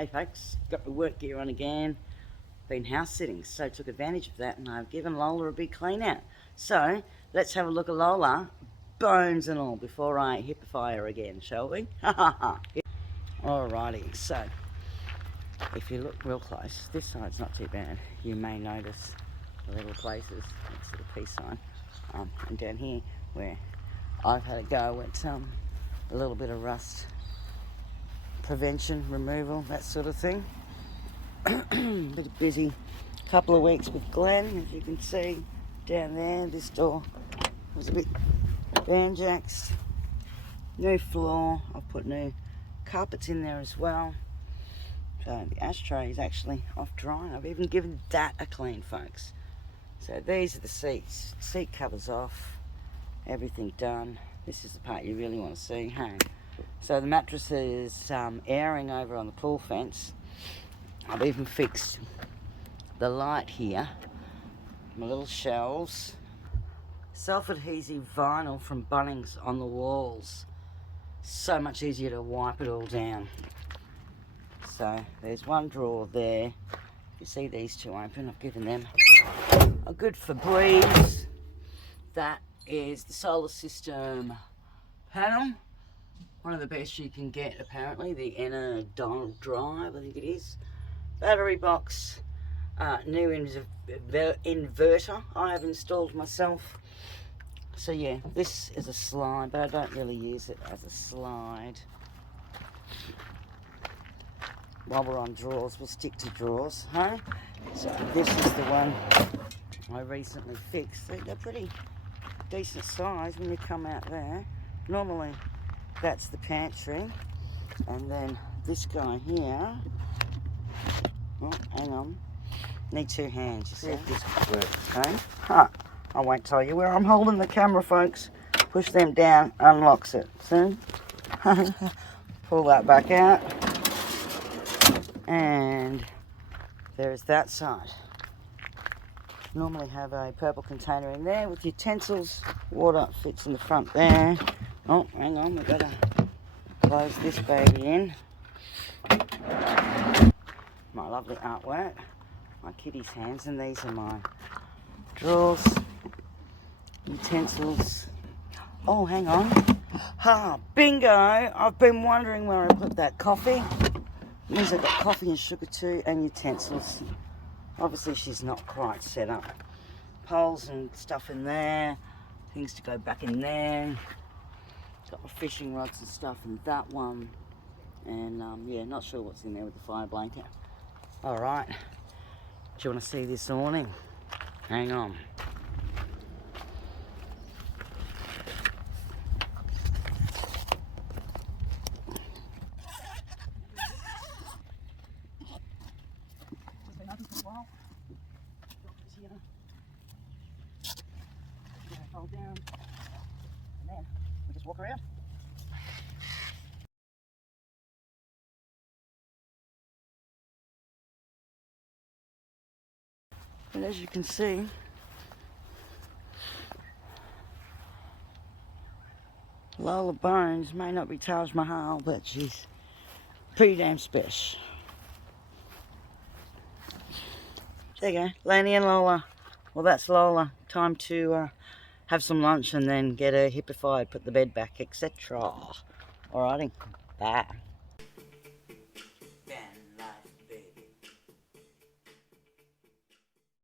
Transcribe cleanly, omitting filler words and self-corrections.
Hey folks, got my work gear on again. Been house sitting, so took advantage of that and I've given Lola a big clean out. So let's have a look at Lola, bones and all, before I hippify her again, shall we? Alrighty, so if you look real close, this side's not too bad. You may notice the little places next to the peace sign, and down here where I've had a go at a little bit of rust prevention, removal, that sort of thing. Bit busy couple of weeks with Glenn, as you can see down there. This door was a bit banjaxed. New floor, I've put new carpets in there as well. So the ashtray is actually off drying. I've even given that a clean, folks. So these are the seats. Seat covers off, everything done. This is the part you really want to see. Hey. So the mattress is airing over on the pool fence. I've even fixed the light here, my little shelves, self-adhesive vinyl from Bunnings on the walls. So much easier to wipe it all down. So there's one drawer there. You see these two open, I've given them a good Febreze. That is the solar system panel. One of the best you can get, apparently, the Enna Donald Drive, I think it is. Battery box, new inverter I have installed myself. So yeah, this is a slide, but I don't really use it as a slide. While we're on drawers, we'll stick to drawers, huh? So this is the one I recently fixed. They're pretty decent size when you come out there. Normally, that's the pantry. And then this guy here. Oh, hang on. Need two hands, you see if this works, okay? Huh. I won't tell you where I'm holding the camera, folks. Push them down, unlocks it. See? Pull that back out. And there's that side. Normally have a purple container in there with utensils. Water fits in the front there. Oh, hang on, we've got to close this baby in. My lovely artwork, my kitty's hands, and these are my drawers, utensils. Oh, hang on. Bingo! I've been wondering where I put that coffee. It means I've got coffee and sugar too, and utensils. Obviously she's not quite set up. Poles and stuff in there, things to go back in there. Got my fishing rods and stuff in that one. And yeah, not sure what's in there with the fire blanket. Alright, do you want to see this awning? Hang on. Fold down, and then we just walk around. And as you can see, Lola Bones may not be Taj Mahal, but she's pretty damn special. There you go, Lanny and Lola. Well, that's Lola. Time to have some lunch and then get her hippified, put the bed back, etc. Alrighty, bye.